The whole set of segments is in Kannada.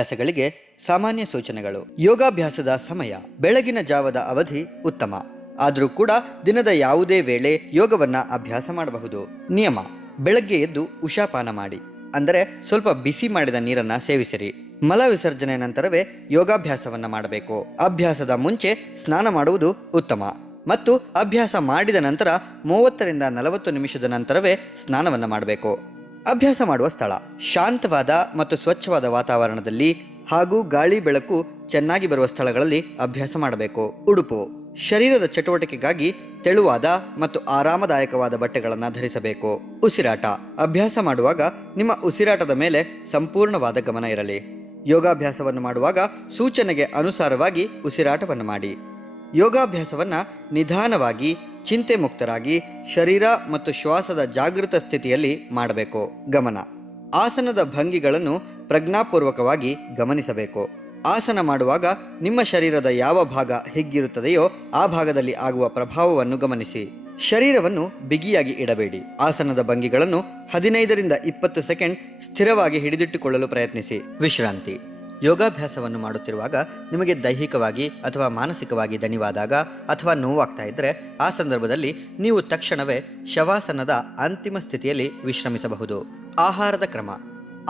ಯೋಗಾಭ್ಯಾಸಗಳಿಗೆ ಸಾಮಾನ್ಯ ಸೂಚನೆಗಳು. ಯೋಗಾಭ್ಯಾಸದ ಸಮಯ: ಬೆಳಗಿನ ಜಾವದ ಅವಧಿ ಉತ್ತಮ. ಆದರೂ ಕೂಡ ದಿನದ ಯಾವುದೇ ವೇಳೆ ಯೋಗವನ್ನ ಅಭ್ಯಾಸ ಮಾಡಬಹುದು. ನಿಯಮ: ಬೆಳಗ್ಗೆ ಎದ್ದು ಉಷಾಪಾನ ಮಾಡಿ, ಅಂದರೆ ಸ್ವಲ್ಪ ಬಿಸಿ ಮಾಡಿದ ನೀರನ್ನ ಸೇವಿಸಿರಿ. ಮಲ ವಿಸರ್ಜನೆ ನಂತರವೇ ಯೋಗಾಭ್ಯಾಸವನ್ನ ಮಾಡಬೇಕು. ಅಭ್ಯಾಸದ ಮುಂಚೆ ಸ್ನಾನ ಮಾಡುವುದು ಉತ್ತಮ ಮತ್ತು ಅಭ್ಯಾಸ ಮಾಡಿದ ನಂತರ 30ರಿಂದ 40 ನಿಮಿಷದ ನಂತರವೇ ಸ್ನಾನವನ್ನು ಮಾಡಬೇಕು. ಅಭ್ಯಾಸ ಮಾಡುವ ಸ್ಥಳ: ಶಾಂತವಾದ ಮತ್ತು ಸ್ವಚ್ಛವಾದ ವಾತಾವರಣದಲ್ಲಿ ಹಾಗೂ ಗಾಳಿ ಬೆಳಕು ಚೆನ್ನಾಗಿ ಬರುವ ಸ್ಥಳಗಳಲ್ಲಿ ಅಭ್ಯಾಸ ಮಾಡಬೇಕು. ಉಡುಪು: ಶರೀರದ ಚಟುವಟಿಕೆಗಾಗಿ ತೆಳುವಾದ ಮತ್ತು ಆರಾಮದಾಯಕವಾದ ಬಟ್ಟೆಗಳನ್ನು ಧರಿಸಬೇಕು. ಉಸಿರಾಟ: ಅಭ್ಯಾಸ ಮಾಡುವಾಗ ನಿಮ್ಮ ಉಸಿರಾಟದ ಮೇಲೆ ಸಂಪೂರ್ಣವಾದ ಗಮನ ಇರಲಿ. ಯೋಗಾಭ್ಯಾಸವನ್ನು ಮಾಡುವಾಗ ಸೂಚನೆಗೆ ಅನುಸಾರವಾಗಿ ಉಸಿರಾಟವನ್ನು ಮಾಡಿ. ಯೋಗಾಭ್ಯಾಸವನ್ನು ನಿಧಾನವಾಗಿ, ಚಿಂತೆ ಮುಕ್ತರಾಗಿ, ಶರೀರ ಮತ್ತು ಶ್ವಾಸದ ಜಾಗೃತ ಸ್ಥಿತಿಯಲ್ಲಿ ಮಾಡಬೇಕು. ಗಮನ: ಆಸನದ ಭಂಗಿಗಳನ್ನು ಪ್ರಜ್ಞಾಪೂರ್ವಕವಾಗಿ ಗಮನಿಸಬೇಕು. ಆಸನ ಮಾಡುವಾಗ ನಿಮ್ಮ ಶರೀರದ ಯಾವ ಭಾಗ ಹಿಗ್ಗಿರುತ್ತದೆಯೋ ಆ ಭಾಗದಲ್ಲಿ ಆಗುವ ಪ್ರಭಾವವನ್ನು ಗಮನಿಸಿ. ಶರೀರವನ್ನು ಬಿಗಿಯಾಗಿ ಇಡಬೇಡಿ. ಆಸನದ ಭಂಗಿಗಳನ್ನು 15ರಿಂದ 20 ಸೆಕೆಂಡ್ ಸ್ಥಿರವಾಗಿ ಹಿಡಿದಿಟ್ಟುಕೊಳ್ಳಲು ಪ್ರಯತ್ನಿಸಿ. ವಿಶ್ರಾಂತಿ: ಯೋಗಾಭ್ಯಾಸವನ್ನು ಮಾಡುತ್ತಿರುವಾಗ ನಿಮಗೆ ದೈಹಿಕವಾಗಿ ಅಥವಾ ಮಾನಸಿಕವಾಗಿ ದಣಿವಾದಾಗ ಅಥವಾ ನೋವಾಗ್ತಾ ಇದ್ದರೆ ಆ ಸಂದರ್ಭದಲ್ಲಿ ನೀವು ತಕ್ಷಣವೇ ಶವಾಸನದ ಅಂತಿಮ ಸ್ಥಿತಿಯಲ್ಲಿ ವಿಶ್ರಮಿಸಬಹುದು. ಆಹಾರದ ಕ್ರಮ: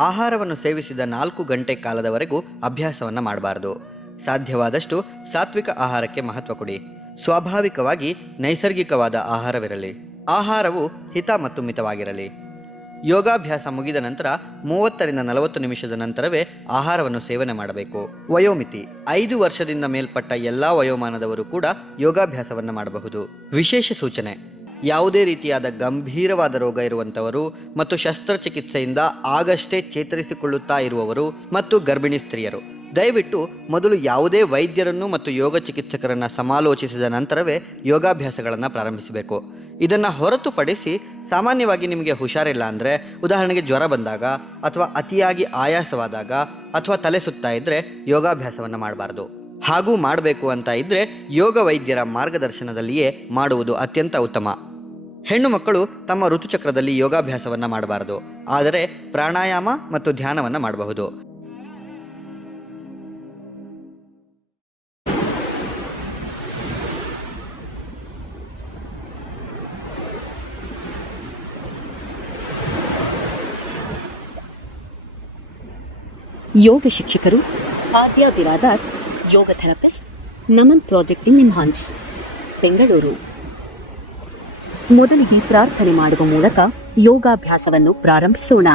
ಆಹಾರವನ್ನು ಸೇವಿಸಿದ 4 ಗಂಟೆ ಕಾಲದವರೆಗೂ ಅಭ್ಯಾಸವನ್ನು ಮಾಡಬಾರದು. ಸಾಧ್ಯವಾದಷ್ಟು ಸಾತ್ವಿಕ ಆಹಾರಕ್ಕೆ ಮಹತ್ವ ಕೊಡಿ. ಸ್ವಾಭಾವಿಕವಾಗಿ ನೈಸರ್ಗಿಕವಾದ ಆಹಾರವಿರಲಿ. ಆಹಾರವು ಹಿತ ಮತ್ತು ಮಿತವಾಗಿರಲಿ. ಯೋಗಾಭ್ಯಾಸ ಮುಗಿದ ನಂತರ 30ರಿಂದ 40 ನಿಮಿಷದ ನಂತರವೇ ಆಹಾರವನ್ನು ಸೇವನೆ ಮಾಡಬೇಕು. ವಯೋಮಿತಿ: 5 ವರ್ಷದಿಂದ ಮೇಲ್ಪಟ್ಟ ಎಲ್ಲ ವಯೋಮಾನದವರು ಕೂಡ ಯೋಗಾಭ್ಯಾಸವನ್ನು ಮಾಡಬಹುದು. ವಿಶೇಷ ಸೂಚನೆ: ಯಾವುದೇ ರೀತಿಯಾದ ಗಂಭೀರವಾದ ರೋಗ ಇರುವಂಥವರು ಮತ್ತು ಶಸ್ತ್ರಚಿಕಿತ್ಸೆಯಿಂದ ಆಗಷ್ಟೇ ಚೇತರಿಸಿಕೊಳ್ಳುತ್ತಾ ಇರುವವರು ಮತ್ತು ಗರ್ಭಿಣಿ ಸ್ತ್ರೀಯರು ದಯವಿಟ್ಟು ಮೊದಲು ಯಾವುದೇ ವೈದ್ಯರನ್ನು ಮತ್ತು ಯೋಗ ಚಿಕಿತ್ಸಕರನ್ನು ಸಮಾಲೋಚಿಸಿದ ನಂತರವೇ ಯೋಗಾಭ್ಯಾಸಗಳನ್ನು ಪ್ರಾರಂಭಿಸಬೇಕು. ಇದನ್ನು ಹೊರತುಪಡಿಸಿ ಸಾಮಾನ್ಯವಾಗಿ ನಿಮಗೆ ಹುಷಾರಿಲ್ಲ ಅಂದರೆ, ಉದಾಹರಣೆಗೆ ಜ್ವರ ಬಂದಾಗ ಅಥವಾ ಅತಿಯಾಗಿ ಆಯಾಸವಾದಾಗ ಅಥವಾ ತಲೆ ಸುತ್ತಾ ಇದ್ದರೆ ಯೋಗಾಭ್ಯಾಸವನ್ನು ಮಾಡಬಾರ್ದು. ಹಾಗೂ ಮಾಡಬೇಕು ಅಂತ ಇದ್ದರೆ ಯೋಗ ವೈದ್ಯರ ಮಾರ್ಗದರ್ಶನದಲ್ಲಿಯೇ ಮಾಡುವುದು ಅತ್ಯಂತ ಉತ್ತಮ. ಹೆಣ್ಣು ಮಕ್ಕಳು ತಮ್ಮ ಋತುಚಕ್ರದಲ್ಲಿ ಯೋಗಾಭ್ಯಾಸವನ್ನು ಮಾಡಬಾರದು, ಆದರೆ ಪ್ರಾಣಾಯಾಮ ಮತ್ತು ಧ್ಯಾನವನ್ನು ಮಾಡಬಹುದು. ಯೋಗ ಶಿಕ್ಷಕರು Aadya Biradar, yoga therapist, Naman project in NIMHANS, Bengaluru. ಮೊದಲಿಗೆ ಪ್ರಾರ್ಥನೆ ಮಾಡುವ ಮೂಲಕ ಯೋಗಾಭ್ಯಾಸವನ್ನು ಪ್ರಾರಂಭಿಸೋಣ.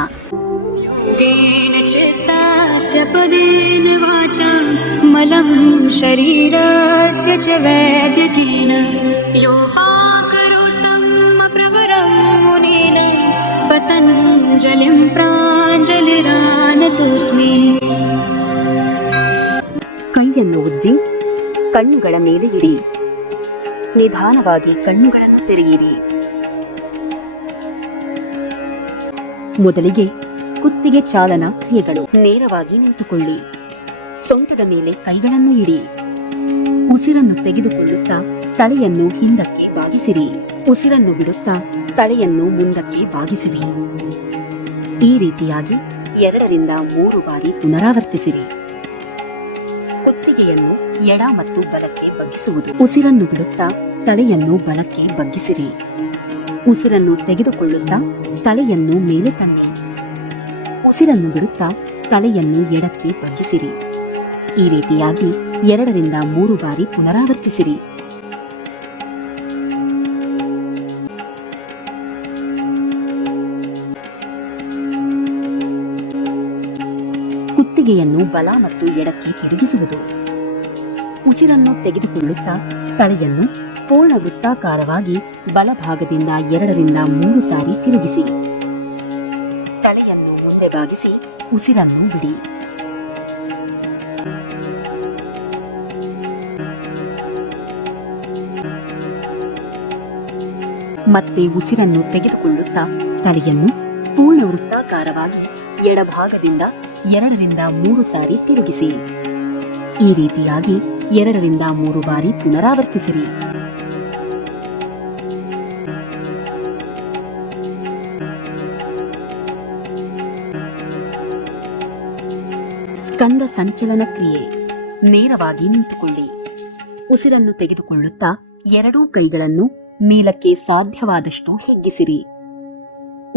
ಯೋಗೇನ ಚಿತ್ತಸ್ಯ ಪದೇನ ವಾಚಾ ಮಲಂ ಶರೀರಸ್ಯ ಚ ವೈದ್ಯಕೇನ ಯೋಗಾಕರೋತಂ ಪ್ರವರಂ ಮುನೇನ ಪತಂಜಲಿಂ ಪ್ರಾಂಜಲಿರಾನತೋಸ್ಮಿ. ಕೈಯನ್ನು ಉಜ್ಜಿ ಕಣ್ಣುಗಳ ಮೇಲೆ ಇಡಿ. ನಿಧಾನವಾಗಿ ಕಣ್ಣುಗಳನ್ನು ತೆರೆಯಿರಿ. ಮೊದಲಿಗೆ ಕುತ್ತಿಗೆ ಚಾಲನಾ ಕ್ರಿಯೆಗಳು. ನೇರವಾಗಿ ನಿಂತುಕೊಳ್ಳಿ. ಸೊಂಟದ ಮೇಲೆ ಕೈಗಳನ್ನು ಇಡಿ. ಉಸಿರನ್ನು ತೆಗೆದುಕೊಳ್ಳುತ್ತಾ ತಲೆಯನ್ನು ಹಿಂದಕ್ಕೆ ಬಾಗಿಸಿರಿ. ಉಸಿರನ್ನು ಬಿಡುತ್ತಾ ತಲೆಯನ್ನು ಮುಂದಕ್ಕೆ ಬಾಗಿಸಿರಿ. ಈ ರೀತಿಯಾಗಿ 2ರಿಂದ 3 ಬಾರಿ ಪುನರಾವರ್ತಿಸಿರಿ. ಕುತ್ತಿಗೆಯನ್ನು ಎಡ ಮತ್ತು ಬಲಕ್ಕೆ ಬಗ್ಗಿಸುವುದು. ಉಸಿರನ್ನು ಬಿಡುತ್ತಾ ತಲೆಯನ್ನು ಬಲಕ್ಕೆ ಬಗ್ಗಿಸಿರಿ. ಉಸಿರನ್ನು ತೆಗೆದುಕೊಳ್ಳುತ್ತಾ ತಲೆಯನ್ನು ಮೇಲೆ ತನ್ನಿ. ಉಸಿರನ್ನು ಬಿಡುತ್ತಾ ತಲೆಯನ್ನು ಎಡಕ್ಕೆ ಬಗ್ಗಿಸಿರಿ. ಈ ರೀತಿಯಾಗಿ 2ರಿಂದ 3 ಬಾರಿ ಪುನರಾವರ್ತಿಸಿರಿ. ಕುತ್ತಿಗೆಯನ್ನು ಬಲ ಮತ್ತು ಎಡಕ್ಕೆ ತಿರುಗಿಸುವುದು. ಉಸಿರನ್ನು ತೆಗೆದುಕೊಳ್ಳುತ್ತಾ ತಲೆಯನ್ನು ಪೂರ್ಣ ವೃತ್ತಾಕಾರವಾಗಿ ಬಲಭಾಗದಿಂದ 2ರಿಂದ 3 ಸಾರಿ ತಿರುಗಿಸಿ. ತಲೆಯನ್ನು ಮುಂದೆ ಬಾಗಿಸಿ ಉಸಿರನ್ನು ಬಿಡಿ. ಮತ್ತೆ ಉಸಿರನ್ನು ತೆಗೆದುಕೊಳ್ಳುತ್ತಾ ತಲೆಯನ್ನು ಪೂರ್ಣ ವೃತ್ತಾಕಾರವಾಗಿ ಎಡಭಾಗದಿಂದ 2ರಿಂದ 3 ಸಾರಿ ತಿರುಗಿಸಿ. ಈ ರೀತಿಯಾಗಿ 2ರಿಂದ 3 ಬಾರಿ ಪುನರಾವರ್ತಿಸಿರಿ. ಸ್ಕಂದ ಸಂಚಲನ ಕ್ರಿಯೆ. ನೇರವಾಗಿ ನಿಂತುಕೊಳ್ಳಿ. ಉಸಿರನ್ನು ತೆಗೆದುಕೊಳ್ಳುತ್ತಾ ಎರಡೂ ಕೈಗಳನ್ನು ಮೇಲಕ್ಕೆ ಸಾಧ್ಯವಾದಷ್ಟು ಹಿಗ್ಗಿಸಿರಿ.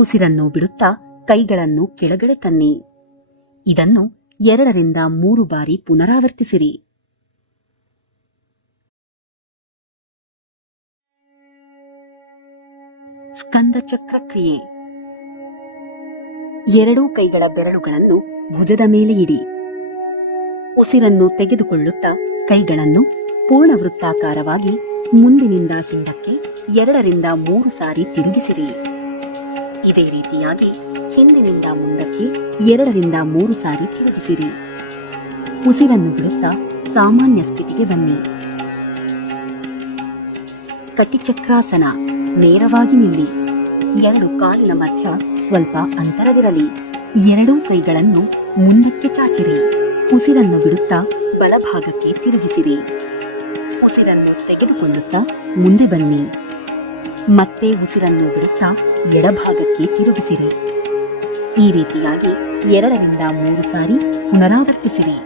ಉಸಿರನ್ನು ಬಿಡುತ್ತಾ ಕೈಗಳನ್ನು ಕೆಳಗಡೆ ತನ್ನಿ. ಇದನ್ನು 2 ರಿಂದ 3 ಬಾರಿ ಪುನರಾವರ್ತಿಸಿರಿ. ಸ್ಕಂದ ಚಕ್ರ ಕ್ರಿಯೆ. ಎರಡೂ ಕೈಗಳ ಬೆರಳುಗಳನ್ನು ಭುಜದ ಮೇಲೆ ಇಡಿ. ಉಸಿರನ್ನು ತೆಗೆದುಕೊಳ್ಳುತ್ತಾ ಕೈಗಳನ್ನು ಪೂರ್ಣ ವೃತ್ತಾಕಾರವಾಗಿ ಮುಂದಿನಿಂದ ಹಿಂದಕ್ಕೆ 2 ರಿಂದ 3 ಸಾರಿ ತಿರುಗಿಸಿರಿ. ಇದೇ ರೀತಿಯಾಗಿ ಹಿಂದಿನಿಂದ ಮುಂದಕ್ಕೆ 2 ರಿಂದ 3 ಸಾರಿ ತಿರುಗಿಸಿರಿ. ಉಸಿರನ್ನು ಬಿಡುತ್ತಾ ಸಾಮಾನ್ಯ ಸ್ಥಿತಿಗೆ ಬನ್ನಿ. ಕಟಿಚಕ್ರಾಸನ. ನೇರವಾಗಿ ನಿಲ್ಲಿ. 2 ಕಾಲಿನ ಮಧ್ಯ ಸ್ವಲ್ಪ ಅಂತರವಿರಲಿ. ಎರಡೂ ಕೈಗಳನ್ನು ಮುಂದಕ್ಕೆ ಚಾಚಿರಿ. ಉಸಿರನ್ನು ಬಿಡುತ್ತಾ ಬಲಭಾಗಕ್ಕೆ ತಿರುಗಿಸಿರಿ. ಉಸಿರನ್ನು ತೆಗೆದುಕೊಳ್ಳುತ್ತಾ ಮುಂದೆ ಬನ್ನಿ. ಮತ್ತೆ ಉಸಿರನ್ನು ಬಿಡುತ್ತಾ ಎಡಭಾಗಕ್ಕೆ ತಿರುಗಿಸಿರಿ. ಈ ರೀತಿಯಾಗಿ 2 ರಿಂದ 3 ಸಾರಿ ಪುನರಾವರ್ತಿಸಿರಿ.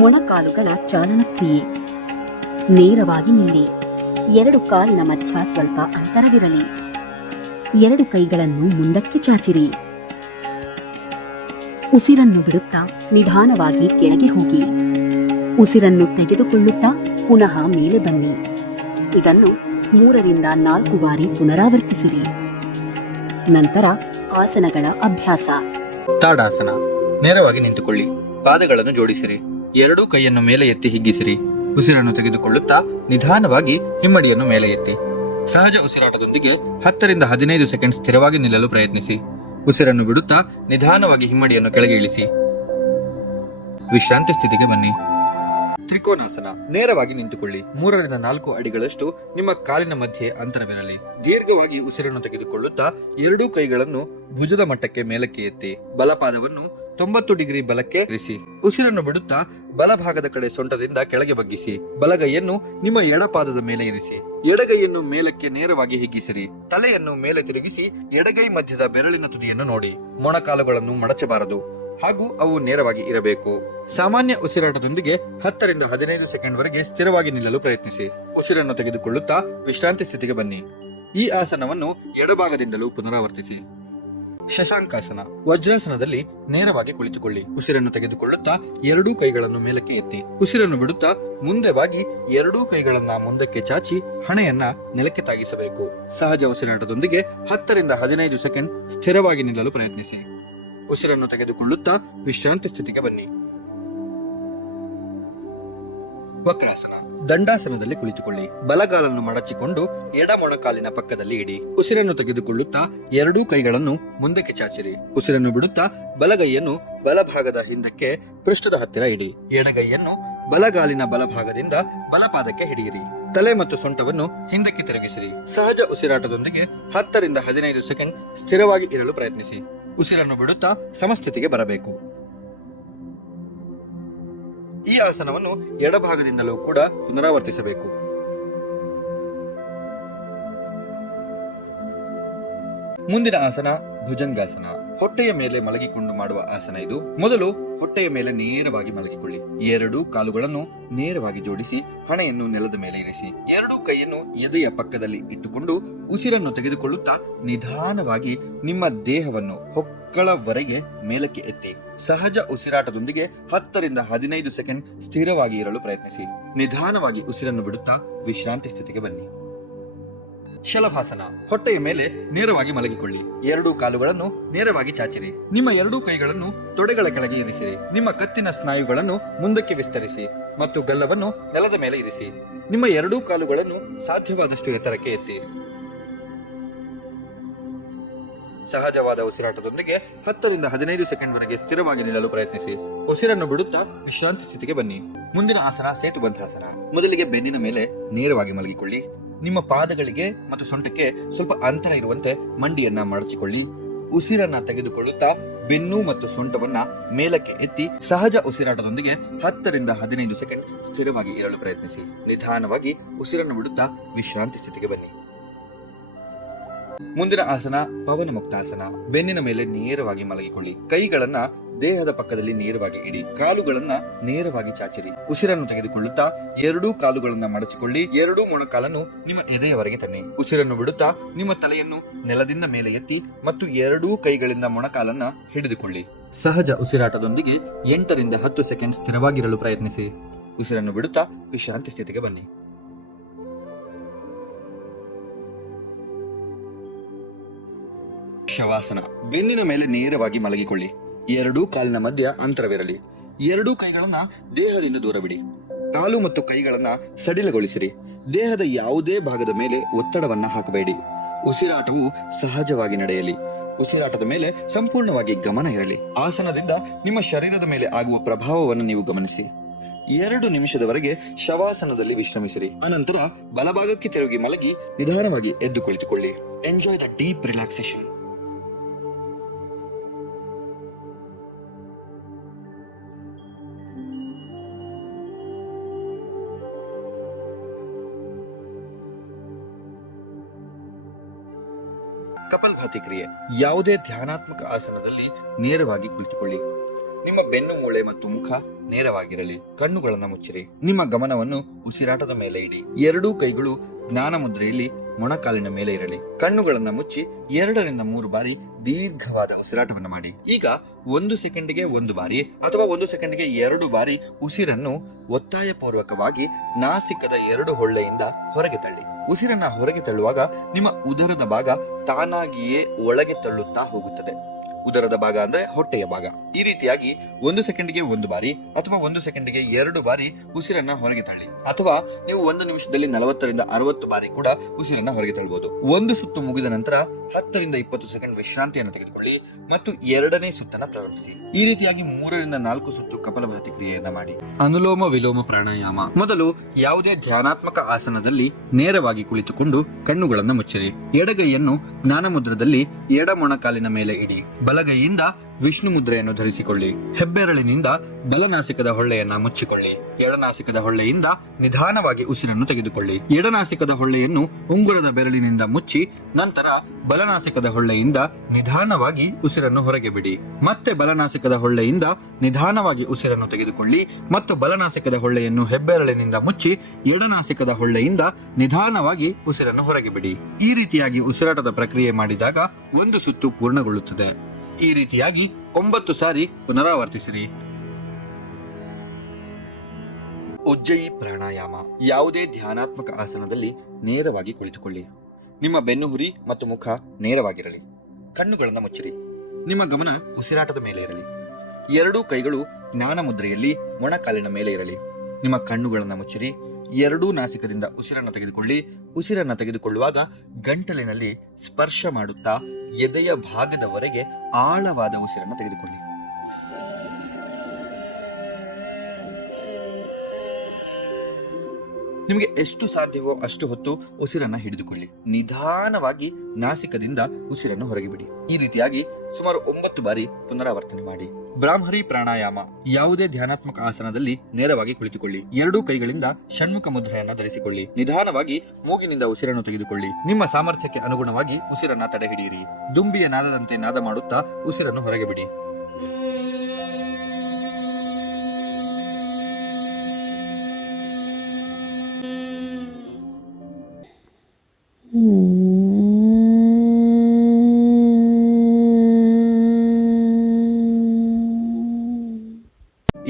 ಮೊಣಕಾಲುಗಳ ಚಾಲನ ಕ್ರಿಯೆ. ನೇರವಾಗಿ ನಿಲ್ಲಿ. 2 ಕಾಲಿನ ಮಧ್ಯ ಸ್ವಲ್ಪ ಅಂತರವಿರಲಿ. 2 ಕೈಗಳನ್ನು ಮುಂದಕ್ಕೆ ಚಾಚಿರಿ. ಉಸಿರನ್ನು ಬಿಡುತ್ತಾ ನಿಧಾನವಾಗಿ ಕೆಳಗೆ ಹೋಗಿ. ಉಸಿರನ್ನು ತೆಗೆದುಕೊಳ್ಳುತ್ತಾ ಪುನಃ ಮೇಲೆ ಬನ್ನಿ. ಇದನ್ನು 3 ರಿಂದ 4 ಬಾರಿ ಪುನರಾವರ್ತಿಸಿರಿ. ನಂತರ ಆಸನಗಳ ಅಭ್ಯಾಸ. ತಾಡಾಸನ. ನೇರವಾಗಿ ನಿಂತುಕೊಳ್ಳಿ. ಪಾದಗಳನ್ನು ಜೋಡಿಸಿರಿ. ಎರಡೂ ಕೈಯನ್ನು ಮೇಲೆ ಎತ್ತಿ ಹಿಗ್ಗಿಸಿರಿ. ಉಸಿರನ್ನು ತೆಗೆದುಕೊಳ್ಳುತ್ತಾ ನಿಧಾನವಾಗಿ ಹಿಮ್ಮಡಿಯನ್ನು ಮೇಲೆ ಎತ್ತಿ. ಸಹಜ ಉಸಿರಾಟದೊಂದಿಗೆ 10 ರಿಂದ 15 ಸೆಕೆಂಡ್ ಸ್ಥಿರವಾಗಿ ನಿಲ್ಲಲು ಪ್ರಯತ್ನಿಸಿ. ಉಸಿರನ್ನು ಬಿಡುತ್ತಾ ನಿಧಾನವಾಗಿ ಹಿಮ್ಮಡಿಯನ್ನು ಕೆಳಗೆ ಇಳಿಸಿ. ವಿಶ್ರಾಂತಿ ಸ್ಥಿತಿಗೆ ಬನ್ನಿ. ತ್ರಿಕೋನಾಸನ. ನೇರವಾಗಿ ನಿಂತುಕೊಳ್ಳಿ. 3 ರಿಂದ 4 ಅಡಿಗಳಷ್ಟು ನಿಮ್ಮ ಕಾಲಿನ ಮಧ್ಯೆ ಅಂತರವಿರಲಿ. ದೀರ್ಘವಾಗಿ ಉಸಿರನ್ನು ತೆಗೆದುಕೊಳ್ಳುತ್ತಾ ಎರಡೂ ಕೈಗಳನ್ನು ಭುಜದ ಮಟ್ಟಕ್ಕೆ ಮೇಲಕ್ಕೆ ಎತ್ತಿ ಬಲಪಾದವನ್ನು 90 ಡಿಗ್ರಿ ಬಲಕ್ಕೆ ಇರಿಸಿ. ಉಸಿರನ್ನು ಬಿಡುತ್ತಾ ಬಲಭಾಗದ ಕಡೆ ಸೊಂಟದಿಂದ ಕೆಳಗೆ ಬಗ್ಗಿಸಿ. ಬಲಗೈಯನ್ನು ನಿಮ್ಮ ಎಡಪಾದದ ಮೇಲೆ ಇರಿಸಿ. ಎಡಗೈಯನ್ನು ಮೇಲಕ್ಕೆ ನೇರವಾಗಿ ಹಿಗ್ಗಿಸಿರಿ. ತಲೆಯನ್ನು ಮೇಲೆ ತಿರುಗಿಸಿ ಎಡಗೈ ಮಧ್ಯದ ಬೆರಳಿನ ತುದಿಯನ್ನು ನೋಡಿ. ಮೊಣಕಾಲುಗಳನ್ನು ಮಡಚಬಾರದು ಹಾಗೂ ಅವು ನೇರವಾಗಿ ಇರಬೇಕು. ಸಾಮಾನ್ಯ ಉಸಿರಾಟದೊಂದಿಗೆ 10 ರಿಂದ 15 ಸೆಕೆಂಡ್ ವರೆಗೆ ಸ್ಥಿರವಾಗಿ ನಿಲ್ಲಲು ಪ್ರಯತ್ನಿಸಿ. ಉಸಿರನ್ನು ತೆಗೆದುಕೊಳ್ಳುತ್ತಾ ವಿಶ್ರಾಂತಿ ಸ್ಥಿತಿಗೆ ಬನ್ನಿ. ಈ ಆಸನವನ್ನು ಎಡಭಾಗದಿಂದಲೂ ಪುನರಾವರ್ತಿಸಿ. ಶಶಾಂಕಾಸನ. ವಜ್ರಾಸನದಲ್ಲಿ ನೇರವಾಗಿ ಕುಳಿತುಕೊಳ್ಳಿ. ಉಸಿರನ್ನು ತೆಗೆದುಕೊಳ್ಳುತ್ತಾ ಎರಡೂ ಕೈಗಳನ್ನು ಮೇಲಕ್ಕೆ ಎತ್ತಿ. ಉಸಿರನ್ನು ಬಿಡುತ್ತಾ ಮುಂದೆ ಬಾಗಿ ಎರಡೂ ಕೈಗಳನ್ನ ಮುಂದಕ್ಕೆ ಚಾಚಿ ಹಣೆಯನ್ನ ನೆಲಕ್ಕೆ ತಾಗಿಸಬೇಕು. ಸಹಜ ಉಸಿರಾಟದೊಂದಿಗೆ 10 ರಿಂದ 15 ಸೆಕೆಂಡ್ ಸ್ಥಿರವಾಗಿ ನಿಲ್ಲಲು ಪ್ರಯತ್ನಿಸಿ. ಉಸಿರನ್ನು ತೆಗೆದುಕೊಳ್ಳುತ್ತಾ ವಿಶ್ರಾಂತಿ ಸ್ಥಿತಿಗೆ ಬನ್ನಿ. ವಕ್ರಾಸನ. ದಂಡಾಸನದಲ್ಲಿ ಕುಳಿತುಕೊಳ್ಳಿ. ಬಲಗಾಲನ್ನು ಮಡಚಿಕೊಂಡು ಎಡ ಮೊಣಕಾಲಿನ ಪಕ್ಕದಲ್ಲಿ ಇಡಿ. ಉಸಿರನ್ನು ತೆಗೆದುಕೊಳ್ಳುತ್ತಾ ಎರಡೂ ಕೈಗಳನ್ನು ಮುಂದಕ್ಕೆ ಚಾಚಿರಿ. ಉಸಿರನ್ನು ಬಿಡುತ್ತಾ ಬಲಗೈಯನ್ನು ಬಲಭಾಗದ ಹಿಂದಕ್ಕೆ ಪೃಷ್ಠದ ಹತ್ತಿರ ಇಡಿ. ಎಡಗೈಯನ್ನು ಬಲಗಾಲಿನ ಬಲಭಾಗದಿಂದ ಬಲಪಾದಕ್ಕೆ ಹಿಡಿಯಿರಿ. ತಲೆ ಮತ್ತು ಸೊಂಟವನ್ನು ಹಿಂದಕ್ಕೆ ತಿರುಗಿಸಿರಿ. ಸಹಜ ಉಸಿರಾಟದೊಂದಿಗೆ 10 ರಿಂದ 15 ಸೆಕೆಂಡ್ ಸ್ಥಿರವಾಗಿ ಇರಲು ಪ್ರಯತ್ನಿಸಿ. ಉಸಿರನ್ನು ಬಿಡುತ್ತಾ ಸಮಸ್ಥಿತಿಗೆ ಬರಬೇಕು. ಈ ಆಸನವನ್ನು ಎಡಭಾಗದಿಂದಲೂ ಕೂಡ ಪುನರಾವರ್ತಿಸಬೇಕು. ಮುಂದಿನ ಆಸನ ಭುಜಂಗಾಸನ. ಹೊಟ್ಟೆಯ ಮೇಲೆ ಮಲಗಿಕೊಂಡು ಮಾಡುವ ಆಸನ ಇದು. ಮೊದಲು ಹೊಟ್ಟೆಯ ಮೇಲೆ ನೇರವಾಗಿ ಮಲಗಿಕೊಳ್ಳಿ. ಎರಡೂ ಕಾಲುಗಳನ್ನು ನೇರವಾಗಿ ಜೋಡಿಸಿ ಹಣೆಯನ್ನು ನೆಲದ ಮೇಲೆ ಇರಿಸಿ. ಎರಡೂ ಕೈಯನ್ನು ಎದೆಯ ಪಕ್ಕದಲ್ಲಿ ಇಟ್ಟುಕೊಂಡು ಉಸಿರನ್ನು ತೆಗೆದುಕೊಳ್ಳುತ್ತಾ ನಿಧಾನವಾಗಿ ನಿಮ್ಮ ದೇಹವನ್ನು ಹೊಕ್ಕಳವರೆಗೆ ಮೇಲಕ್ಕೆ ಎತ್ತಿ. ಸಹಜ ಉಸಿರಾಟದೊಂದಿಗೆ 10 ರಿಂದ 15 ಸೆಕೆಂಡ್ ಸ್ಥಿರವಾಗಿ ಇರಲು ಪ್ರಯತ್ನಿಸಿ. ನಿಧಾನವಾಗಿ ಉಸಿರನ್ನು ಬಿಡುತ್ತಾ ವಿಶ್ರಾಂತಿ ಸ್ಥಿತಿಗೆ ಬನ್ನಿ. ಶಲಭಾಸನ. ಹೊಟ್ಟೆಯ ಮೇಲೆ ನೇರವಾಗಿ ಮಲಗಿಕೊಳ್ಳಿ. ಎರಡೂ ಕಾಲುಗಳನ್ನು ನೇರವಾಗಿ ಚಾಚಿರಿ. ನಿಮ್ಮ ಎರಡೂ ಕೈಗಳನ್ನು ತೊಡೆಗಳ ಕೆಳಗೆ ಇರಿಸಿರಿ. ನಿಮ್ಮ ಕತ್ತಿನ ಸ್ನಾಯುಗಳನ್ನು ಮುಂದಕ್ಕೆ ವಿಸ್ತರಿಸಿ ಮತ್ತು ಗಲ್ಲವನ್ನು ನೆಲದ ಮೇಲೆ ಇರಿಸಿ. ನಿಮ್ಮ ಎರಡೂ ಕಾಲುಗಳನ್ನು ಸಾಧ್ಯವಾದಷ್ಟು ಎತ್ತರಕ್ಕೆ ಎತ್ತಿ. ಸಹಜವಾದ ಉಸಿರಾಟದೊಂದಿಗೆ 10 ರಿಂದ 15 ಸೆಕೆಂಡ್ ವರೆಗೆ ಸ್ಥಿರವಾಗಿ ನಿಲ್ಲಲು ಪ್ರಯತ್ನಿಸಿ. ಉಸಿರನ್ನು ಬಿಡುತ್ತಾ ವಿಶ್ರಾಂತಿ ಸ್ಥಿತಿಗೆ ಬನ್ನಿ. ಮುಂದಿನ ಆಸನ ಸೇತುಬಂಧಾಸನ. ಮೊದಲಿಗೆ ಬೆನ್ನಿನ ಮೇಲೆ ನೇರವಾಗಿ ಮಲಗಿಕೊಳ್ಳಿ. ನಿಮ್ಮ ಪಾದಗಳಿಗೆ ಮತ್ತು ಸೊಂಟಕ್ಕೆ ಸ್ವಲ್ಪ ಅಂತರ ಇರುವಂತೆ ಮಂಡಿಯನ್ನ ಮಡಚಿಕೊಳ್ಳಿ. ಉಸಿರನ್ನ ತೆಗೆದುಕೊಳ್ಳುತ್ತಾ ಬೆನ್ನು ಮತ್ತು ಸೊಂಟವನ್ನ ಮೇಲಕ್ಕೆ ಎತ್ತಿ ಸಹಜ ಉಸಿರಾಟದೊಂದಿಗೆ 10 ರಿಂದ 15 ಸೆಕೆಂಡ್ ಸ್ಥಿರವಾಗಿ ಇರಲು ಪ್ರಯತ್ನಿಸಿ. ನಿಧಾನವಾಗಿ ಉಸಿರನ್ನು ಬಿಡುತ್ತಾ ವಿಶ್ರಾಂತಿ ಸ್ಥಿತಿಗೆ ಬನ್ನಿ. ಮುಂದಿನ ಆಸನ ಪವನ ಮುಕ್ತಾಸನ. ಬೆನ್ನಿನ ಮೇಲೆ ನೇರವಾಗಿ ಮಲಗಿಕೊಳ್ಳಿ. ಕೈಗಳನ್ನ ದೇಹದ ಪಕ್ಕದಲ್ಲಿ ನೇರವಾಗಿ ಇಡಿ. ಕಾಲುಗಳನ್ನ ನೇರವಾಗಿ ಚಾಚಿರಿ. ಉಸಿರನ್ನು ತೆಗೆದುಕೊಳ್ಳುತ್ತಾ ಎರಡೂ ಕಾಲುಗಳನ್ನ ಮಡಚಿಕೊಳ್ಳಿ. ಎರಡೂ ಮೊಣಕಾಲನ್ನು ನಿಮ್ಮ ಎದೆಯವರೆಗೆ ತನ್ನಿ. ಉಸಿರನ್ನು ಬಿಡುತ್ತಾ ನಿಮ್ಮ ತಲೆಯನ್ನು ನೆಲದಿಂದ ಮೇಲೆ ಎತ್ತಿ ಮತ್ತು ಎರಡೂ ಕೈಗಳಿಂದ ಮೊಣಕಾಲನ್ನ ಹಿಡಿದುಕೊಳ್ಳಿ. ಸಹಜ ಉಸಿರಾಟದೊಂದಿಗೆ 8 ರಿಂದ 10 ಸೆಕೆಂಡ್ ಸ್ಥಿರವಾಗಿರಲು ಪ್ರಯತ್ನಿಸಿ. ಉಸಿರನ್ನು ಬಿಡುತ್ತಾ ವಿಶ್ರಾಂತಿ ಸ್ಥಿತಿಗೆ ಬನ್ನಿ. ಶವಾಸನ. ಬೆನ್ನಿನ ಮೇಲೆ ನೇರವಾಗಿ ಮಲಗಿಕೊಳ್ಳಿ. ಎರಡೂ ಕಾಲಿನ ಮಧ್ಯ ಅಂತರವಿರಲಿ. ಎರಡೂ ಕೈಗಳನ್ನ ದೇಹದಿಂದ ದೂರ ಬಿಡಿ. ಕಾಲು ಮತ್ತು ಕೈಗಳನ್ನ ಸಡಿಲಗೊಳಿಸಿರಿ. ದೇಹದ ಯಾವುದೇ ಭಾಗದ ಮೇಲೆ ಒತ್ತಡವನ್ನ ಹಾಕಬೇಡಿ. ಉಸಿರಾಟವು ಸಹಜವಾಗಿ ನಡೆಯಲಿ. ಉಸಿರಾಟದ ಮೇಲೆ ಸಂಪೂರ್ಣವಾಗಿ ಗಮನ ಇರಲಿ. ಆಸನದಿಂದ ನಿಮ್ಮ ಶರೀರದ ಮೇಲೆ ಆಗುವ ಪ್ರಭಾವವನ್ನು ನೀವು ಗಮನಿಸಿ. 2 ನಿಮಿಷದವರೆಗೆ ಶವಾಸನದಲ್ಲಿ ವಿಶ್ರಮಿಸಿರಿ. ಅನಂತರ ಬಲಭಾಗಕ್ಕೆ ತಿರುಗಿ ಮಲಗಿ ನಿಧಾನವಾಗಿ ಎದ್ದು ಕುಳಿತುಕೊಳ್ಳಿ. Enjoy the deep relaxation. Kapalbhati ಕ್ರಿಯೆ. ಯಾವುದೇ ಧ್ಯಾನಾತ್ಮಕ ಆಸನದಲ್ಲಿ ನೇರವಾಗಿ ಕುಳಿತುಕೊಳ್ಳಿ. ನಿಮ್ಮ ಬೆನ್ನು ಮೂಳೆ ಮತ್ತು ಮುಖ ನೇರವಾಗಿರಲಿ. ಕಣ್ಣುಗಳನ್ನು ಮುಚ್ಚಿರಿ. ನಿಮ್ಮ ಗಮನವನ್ನು ಉಸಿರಾಟದ ಮೇಲೆ ಇಡಿ. ಎರಡೂ ಕೈಗಳು ಜ್ಞಾನ ಮುದ್ರೆಯಲ್ಲಿ ಮೊಣಕಾಲಿನ ಮೇಲೆ ಇರಲಿ. ಕಣ್ಣುಗಳನ್ನು ಮುಚ್ಚಿ 2 ರಿಂದ 3 ಬಾರಿ ದೀರ್ಘವಾದ ಉಸಿರಾಟವನ್ನು ಮಾಡಿ. ಈಗ 1 ಸೆಕೆಂಡಿಗೆ 1 ಬಾರಿ ಅಥವಾ 1 ಸೆಕೆಂಡಿಗೆ 2 ಬಾರಿ ಉಸಿರನ್ನು ಒತ್ತಾಯಪೂರ್ವಕವಾಗಿ ನಾಸಿಕದ 2 ಹೊಳ್ಳೆಯಿಂದ ಹೊರಗೆ ತಳ್ಳಿ. ಉಸಿರನ್ನ ಹೊರಗೆ ತಳ್ಳುವಾಗ ನಿಮ್ಮ ಉದರದ ಭಾಗ ತಾನಾಗಿಯೇ ಒಳಗೆ ತಳ್ಳುತ್ತಾ ಹೋಗುತ್ತದೆ. ಉದರದ ಭಾಗ ಅಂದ್ರೆ ಹೊಟ್ಟೆಯ ಭಾಗ. ಈ ರೀತಿಯಾಗಿ 1 ಸೆಕೆಂಡಿಗೆ 1 ಬಾರಿ ಅಥವಾ 1 ಸೆಕೆಂಡಿಗೆ 2 ಬಾರಿ ಉಸಿರನ್ನ ಹೊರಗೆ ತಳ್ಳಿ. ಅಥವಾ ನೀವು 1 ನಿಮಿಷದಲ್ಲಿ 40 ರಿಂದ 60 ಬಾರಿ ಕೂಡ ಉಸಿರನ್ನ ಹೊರಗೆ ತಳ್ಳಬಹುದು. 1 ಸುತ್ತು ಮುಗಿದ ನಂತರ 10 ರಿಂದ 20 ಸೆಕೆಂಡ್ ವಿಶ್ರಾಂತಿಯನ್ನು ತೆಗೆದುಕೊಳ್ಳಿ ಮತ್ತು 2ನೇ ಸುತ್ತನ್ನ ಪ್ರಾರಂಭಿಸಿ. ಈ ರೀತಿಯಾಗಿ 3 ರಿಂದ 4 ಸುತ್ತು ಕಪಾಲಭಾತಿ ಕ್ರಿಯೆಯನ್ನ ಮಾಡಿ. ಅನುಲೋಮ ವಿಲೋಮ ಪ್ರಾಣಾಯಾಮ. ಮೊದಲು ಯಾವುದೇ ಧ್ಯಾನಾತ್ಮಕ ಆಸನದಲ್ಲಿ ನೇರವಾಗಿ ಕುಳಿತುಕೊಂಡು ಕಣ್ಣುಗಳನ್ನು ಮುಚ್ಚಿರಿ. ಎಡಗೈಯನ್ನು ಜ್ಞಾನ ಮುದ್ರದಲ್ಲಿ ಎಡ ಮೊಣಕಾಲಿನ ಮೇಲೆ ಇಡಿ. ಬಲಗೈಯಿಂದ ವಿಷ್ಣು ಮುದ್ರೆಯನ್ನು ಧರಿಸಿಕೊಳ್ಳಿ. ಹೆಬ್ಬೆರಳಿನಿಂದ ಬಲನಾಸಿಕದ ಹೊಳ್ಳೆಯನ್ನ ಮುಚ್ಚಿಕೊಳ್ಳಿ. ಎಡನಾಸಿಕದ ಹೊಳ್ಳೆಯಿಂದ ನಿಧಾನವಾಗಿ ಉಸಿರನ್ನು ತೆಗೆದುಕೊಳ್ಳಿ. ಎಡನಾಸಿಕದ ಹೊಳ್ಳೆಯನ್ನು ಉಂಗುರದ ಬೆರಳಿನಿಂದ ಮುಚ್ಚಿ ನಂತರ ಬಲನಾಸಿಕದ ಹೊಳ್ಳೆಯಿಂದ ನಿಧಾನವಾಗಿ ಉಸಿರನ್ನು ಹೊರಗೆ ಬಿಡಿ. ಮತ್ತೆ ಬಲನಾಸಿಕದ ಹೊಳ್ಳೆಯಿಂದ ನಿಧಾನವಾಗಿ ಉಸಿರನ್ನು ತೆಗೆದುಕೊಳ್ಳಿ ಮತ್ತು ಬಲನಾಸಿಕದ ಹೊಳ್ಳೆಯನ್ನು ಹೆಬ್ಬೆರಳಿನಿಂದ ಮುಚ್ಚಿ ಎಡನಾಸಿಕದ ಹೊಳ್ಳೆಯಿಂದ ನಿಧಾನವಾಗಿ ಉಸಿರನ್ನು ಹೊರಗೆ ಬಿಡಿ. ಈ ರೀತಿಯಾಗಿ ಉಸಿರಾಟದ ಪ್ರಕ್ರಿಯೆ ಮಾಡಿದಾಗ 1 ಸುತ್ತು ಪೂರ್ಣಗೊಳ್ಳುತ್ತದೆ. ಈ ರೀತಿಯಾಗಿ 9 ಸಾರಿ ಪುನರಾವರ್ತಿಸಿರಿ. ಉಜ್ಜಯಿ ಪ್ರಾಣಾಯಾಮ. ಯಾವುದೇ ಧ್ಯಾನಾತ್ಮಕ ಆಸನದಲ್ಲಿ ನೇರವಾಗಿ ಕುಳಿತುಕೊಳ್ಳಿ. ನಿಮ್ಮ ಬೆನ್ನುಹುರಿ ಮತ್ತು ಮುಖ ನೇರವಾಗಿರಲಿ. ಕಣ್ಣುಗಳನ್ನು ಮುಚ್ಚಿರಿ. ನಿಮ್ಮ ಗಮನ ಉಸಿರಾಟದ ಮೇಲೆ ಇರಲಿ. ಎರಡೂ ಕೈಗಳು ಜ್ಞಾನ ಮುದ್ರೆಯಲ್ಲಿ ಮೊಣಕಾಲಿನ ಮೇಲೆ ಇರಲಿ. ನಿಮ್ಮ ಕಣ್ಣುಗಳನ್ನು ಮುಚ್ಚಿರಿ. ಎರಡೂ ನಾಸಿಕದಿಂದ ಉಸಿರನ್ನು ತೆಗೆದುಕೊಳ್ಳಿ. ಉಸಿರನ್ನು ತೆಗೆದುಕೊಳ್ಳುವಾಗ ಗಂಟಲಿನಲ್ಲಿ ಸ್ಪರ್ಶ ಮಾಡುತ್ತಾ ಎದೆಯ ಭಾಗದವರೆಗೆ ಆಳವಾದ ಉಸಿರನ್ನು ತೆಗೆದುಕೊಳ್ಳಿ. ನಿಮಗೆ ಎಷ್ಟು ಸಾಧ್ಯವೋ ಅಷ್ಟು ಹೊತ್ತು ಉಸಿರನ್ನ ಹಿಡಿದುಕೊಳ್ಳಿ. ನಿಧಾನವಾಗಿ ನಾಸಿಕದಿಂದ ಉಸಿರನ್ನು ಹೊರಗೆ ಬಿಡಿ. ಈ ರೀತಿಯಾಗಿ ಸುಮಾರು 9 ಬಾರಿ ಪುನರಾವರ್ತನೆ ಮಾಡಿ. ಬ್ರಾಹ್ಮರಿ ಪ್ರಾಣಾಯಾಮ. ಯಾವುದೇ ಧ್ಯಾನಾತ್ಮಕ ಆಸನದಲ್ಲಿ ನೇರವಾಗಿ ಕುಳಿತುಕೊಳ್ಳಿ. ಎರಡೂ ಕೈಗಳಿಂದ ಷಣ್ಮುಖ ಮುದ್ರೆಯನ್ನ ಧರಿಸಿಕೊಳ್ಳಿ. ನಿಧಾನವಾಗಿ ಮೂಗಿನಿಂದ ಉಸಿರನ್ನು ತೆಗೆದುಕೊಳ್ಳಿ. ನಿಮ್ಮ ಸಾಮರ್ಥ್ಯಕ್ಕೆ ಅನುಗುಣವಾಗಿ ಉಸಿರನ್ನ ತಡೆ ಹಿಡಿಯಿರಿ. ದುಂಬಿಯ ನಾದದಂತೆ ನಾದ ಮಾಡುತ್ತಾ ಉಸಿರನ್ನು ಹೊರಗೆ ಬಿಡಿ.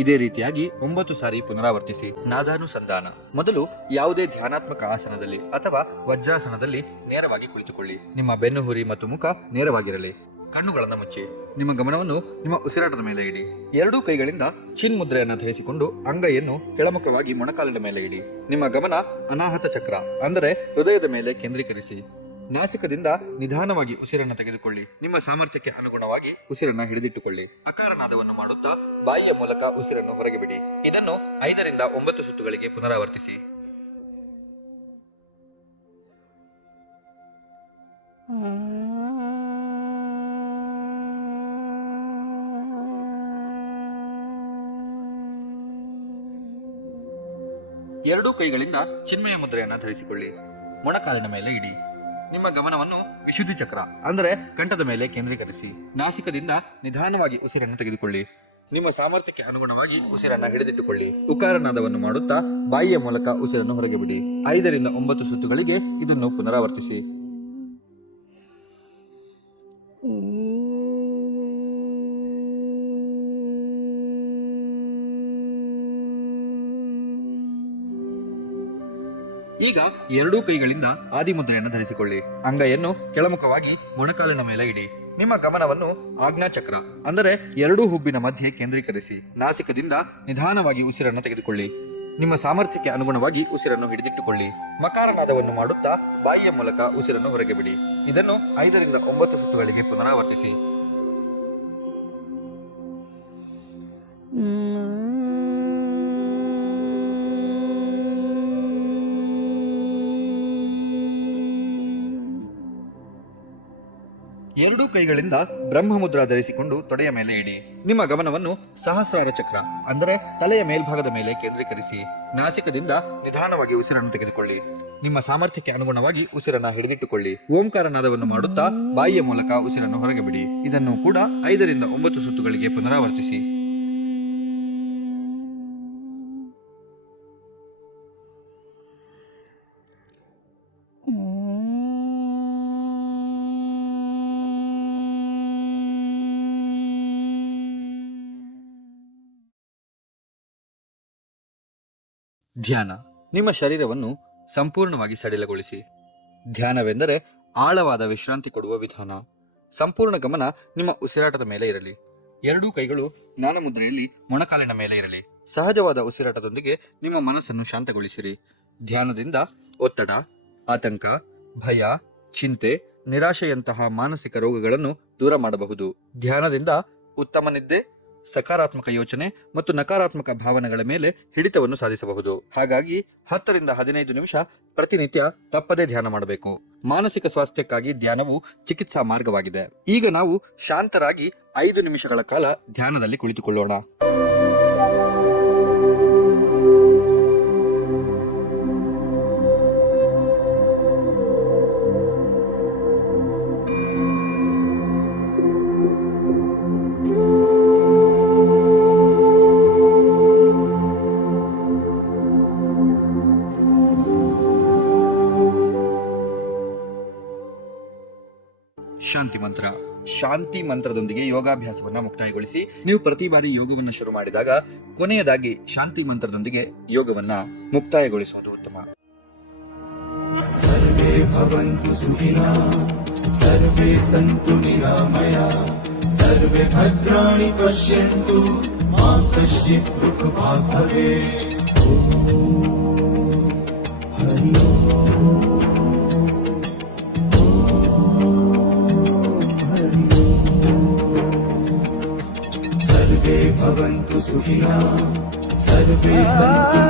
ಇದೇ ರೀತಿಯಾಗಿ 9 ಸಾರಿ ಪುನರಾವರ್ತಿಸಿ. ನಾದಾನುಸಂಧಾನ. ಮೊದಲು ಯಾವುದೇ ಧ್ಯಾನಾತ್ಮಕ ಆಸನದಲ್ಲಿ ಅಥವಾ ವಜ್ರಾಸನದಲ್ಲಿ ನೇರವಾಗಿ ಕುಳಿತುಕೊಳ್ಳಿ. ನಿಮ್ಮ ಬೆನ್ನುಹುರಿ ಮತ್ತು ಮುಖ ನೇರವಾಗಿರಲಿ. ಕಣ್ಣುಗಳನ್ನು ಮುಚ್ಚಿ ನಿಮ್ಮ ಗಮನವನ್ನು ನಿಮ್ಮ ಉಸಿರಾಟದ ಮೇಲೆ ಇಡಿ. ಎರಡೂ ಕೈಗಳಿಂದ ಚಿನ್ ಮುದ್ರೆಯನ್ನು ಧರಿಸಿಕೊಂಡು ಅಂಗೈಯನ್ನು ಕೆಳಮುಖವಾಗಿ ಮೊಣಕಾಲಿನ ಮೇಲೆ ಇಡಿ. ನಿಮ್ಮ ಗಮನ ಅನಾಹತ ಚಕ್ರ ಅಂದರೆ ಹೃದಯದ ಮೇಲೆ ಕೇಂದ್ರೀಕರಿಸಿ. ನಾಸಿಕದಿಂದ ನಿಧಾನವಾಗಿ ಉಸಿರನ್ನು ತೆಗೆದುಕೊಳ್ಳಿ. ನಿಮ್ಮ ಸಾಮರ್ಥ್ಯಕ್ಕೆ ಅನುಗುಣವಾಗಿ ಉಸಿರನ್ನ ಹಿಡಿದಿಟ್ಟುಕೊಳ್ಳಿ. ಅಕಾರನಾದವನ್ನು ಮಾಡುತ್ತಾ ಬಾಯಿಯ ಮೂಲಕ ಉಸಿರನ್ನು ಹೊರಗೆ ಬಿಡಿ. ಇದನ್ನು 5 ರಿಂದ 9 ಸುತ್ತುಗಳಿಗೆ ಪುನರಾವರ್ತಿಸಿ. ಎರಡೂ ಕೈಗಳಿಂದ ಚಿನ್ಮಯ ಮುದ್ರೆಯನ್ನ ಧರಿಸಿಕೊಳ್ಳಿ. ಮೊಣಕಾಲಿನ ಮೇಲೆ ಇಡಿ. ನಿಮ್ಮ ಗಮನವನ್ನು ವಿಶುದ್ಧಿ ಚಕ್ರ ಅಂದರೆ ಕಂಠದ ಮೇಲೆ ಕೇಂದ್ರೀಕರಿಸಿ. ನಾಸಿಕದಿಂದ ನಿಧಾನವಾಗಿ ಉಸಿರನ್ನು ತೆಗೆದುಕೊಳ್ಳಿ. ನಿಮ್ಮ ಸಾಮರ್ಥ್ಯಕ್ಕೆ ಅನುಗುಣವಾಗಿ ಉಸಿರನ್ನ ಹಿಡಿದಿಟ್ಟುಕೊಳ್ಳಿ. ಉಕಾರನಾದವನ್ನು ಮಾಡುತ್ತಾ ಬಾಯಿಯ ಮೂಲಕ ಉಸಿರನ್ನು ಹೊರಗೆ ಬಿಡಿ. 5 ರಿಂದ 9 ಸುತ್ತುಗಳಿಗೆ ಇದನ್ನು ಪುನರಾವರ್ತಿಸಿ. ಈಗ ಎರಡೂ ಕೈಗಳಿಂದ ಆದಿಮುದ್ರೆಯನ್ನು ಧರಿಸಿಕೊಳ್ಳಿ. ಅಂಗೈಯನ್ನು ಕೆಳಮುಖವಾಗಿ ಮೊಣಕಾಲಿನ ಮೇಲೆ ಇಡಿ. ನಿಮ್ಮ ಗಮನವನ್ನು ಆಜ್ಞಾಚಕ್ರ ಅಂದರೆ ಎರಡೂ ಹುಬ್ಬಿನ ಮಧ್ಯೆ ಕೇಂದ್ರೀಕರಿಸಿ. ನಾಸಿಕದಿಂದ ನಿಧಾನವಾಗಿ ಉಸಿರನ್ನು ತೆಗೆದುಕೊಳ್ಳಿ. ನಿಮ್ಮ ಸಾಮರ್ಥ್ಯಕ್ಕೆ ಅನುಗುಣವಾಗಿ ಉಸಿರನ್ನು ಹಿಡಿದಿಟ್ಟುಕೊಳ್ಳಿ. ಮಕಾರನಾದವನ್ನು ಮಾಡುತ್ತಾ ಬಾಯಿಯ ಮೂಲಕ ಉಸಿರನ್ನು ಹೊರಗೆ ಬಿಡಿ. ಇದನ್ನು 5 ರಿಂದ 9 ಸುತ್ತುಗಳಿಗೆ ಪುನರಾವರ್ತಿಸಿ. ಎರಡೂ ಕೈಗಳಿಂದ ಬ್ರಹ್ಮಮುದ್ರಾ ಧರಿಸಿಕೊಂಡು ತೊಡೆಯ ಮೇಲೆ ಇಡಿ. ನಿಮ್ಮ ಗಮನವನ್ನು ಸಹಸ್ರಾರ ಚಕ್ರ ಅಂದರೆ ತಲೆಯ ಮೇಲ್ಭಾಗದ ಮೇಲೆ ಕೇಂದ್ರೀಕರಿಸಿ. ನಾಸಿಕದಿಂದ ನಿಧಾನವಾಗಿ ಉಸಿರನ್ನು ತೆಗೆದುಕೊಳ್ಳಿ. ನಿಮ್ಮ ಸಾಮರ್ಥ್ಯಕ್ಕೆ ಅನುಗುಣವಾಗಿ ಉಸಿರನ್ನು ಹಿಡಿದಿಟ್ಟುಕೊಳ್ಳಿ. ಓಂಕಾರನಾದವನ್ನು ಮಾಡುತ್ತಾ ಬಾಯಿಯ ಮೂಲಕ ಉಸಿರನ್ನು ಹೊರಗೆ ಬಿಡಿ. ಇದನ್ನು ಕೂಡ 5 ರಿಂದ 9 ಸುತ್ತುಗಳಿಗೆ ಪುನರಾವರ್ತಿಸಿ. ಧ್ಯಾನ. ನಿಮ್ಮ ಶರೀರವನ್ನು ಸಂಪೂರ್ಣವಾಗಿ ಸಡಿಲಗೊಳಿಸಿ. ಧ್ಯಾನವೆಂದರೆ ಆಳವಾದ ವಿಶ್ರಾಂತಿ ಕೊಡುವ ವಿಧಾನ. ಸಂಪೂರ್ಣ ಗಮನ ನಿಮ್ಮ ಉಸಿರಾಟದ ಮೇಲೆ ಇರಲಿ. ಎರಡೂ ಕೈಗಳು ಜ್ಞಾನಮುದ್ರೆಯಲ್ಲಿ ಮೊಣಕಾಲಿನ ಮೇಲೆ ಇರಲಿ. ಸಹಜವಾದ ಉಸಿರಾಟದೊಂದಿಗೆ ನಿಮ್ಮ ಮನಸ್ಸನ್ನು ಶಾಂತಗೊಳಿಸಿರಿ. ಧ್ಯಾನದಿಂದ ಒತ್ತಡ, ಆತಂಕ, ಭಯ, ಚಿಂತೆ, ನಿರಾಶೆಯಂತಹ ಮಾನಸಿಕ ರೋಗಗಳನ್ನು ದೂರ ಮಾಡಬಹುದು. ಧ್ಯಾನದಿಂದ ಉತ್ತಮ ನಿದ್ದೆ, ಸಕಾರಾತ್ಮಕ ಯೋಚನೆ ಮತ್ತು ನಕಾರಾತ್ಮಕ ಭಾವನೆಗಳ ಮೇಲೆ ಹಿಡಿತವನ್ನು ಸಾಧಿಸಬಹುದು. ಹಾಗಾಗಿ 10 ರಿಂದ 15 ನಿಮಿಷ ಪ್ರತಿನಿತ್ಯ ತಪ್ಪದೇ ಧ್ಯಾನ ಮಾಡಬೇಕು. ಮಾನಸಿಕ ಸ್ವಾಸ್ಥ್ಯಕ್ಕಾಗಿ ಧ್ಯಾನವು ಚಿಕಿತ್ಸಾ ಮಾರ್ಗವಾಗಿದೆ. ಈಗ ನಾವು ಶಾಂತರಾಗಿ 5 ನಿಮಿಷಗಳ ಕಾಲ ಧ್ಯಾನದಲ್ಲಿ ಕುಳಿತುಕೊಳ್ಳೋಣ. ಶಾಂತಿ ಮಂತ್ರ. ಶಾಂತಿ ಮಂತ್ರದೊಂದಿಗೆ ಯೋಗಾಭ್ಯಾಸವನ್ನ ಮುಕ್ತಾಯಗೊಳಿಸಿ. ನೀವು ಪ್ರತಿ ಬಾರಿ ಯೋಗವನ್ನು ಶುರು ಮಾಡಿದಾಗ ಕೊನೆಯದಾಗಿ ಶಾಂತಿ ಮಂತ್ರದೊಂದಿಗೆ ಯೋಗವನ್ನ ಮುಕ್ತಾಯಗೊಳಿಸುವುದು ಉತ್ತಮ. ಸರ್ವೇ ಭವಂತು ಸುಖಿನಃ, ಸರ್ವೇ ಸಂತು ನಿರಾಮಯಃ, ಸರ್ವೇ ಭದ್ರಾಣಿ ಪಶ್ಯಂತು, ಮಾ ಕಶ್ಚಿತ್ ದುಃಖಭಾಗ್ ಭವೇತ್. ಹರಿ ಓಂ. सर्वे भवन्तु सुखिनः, सर्वे सन्तु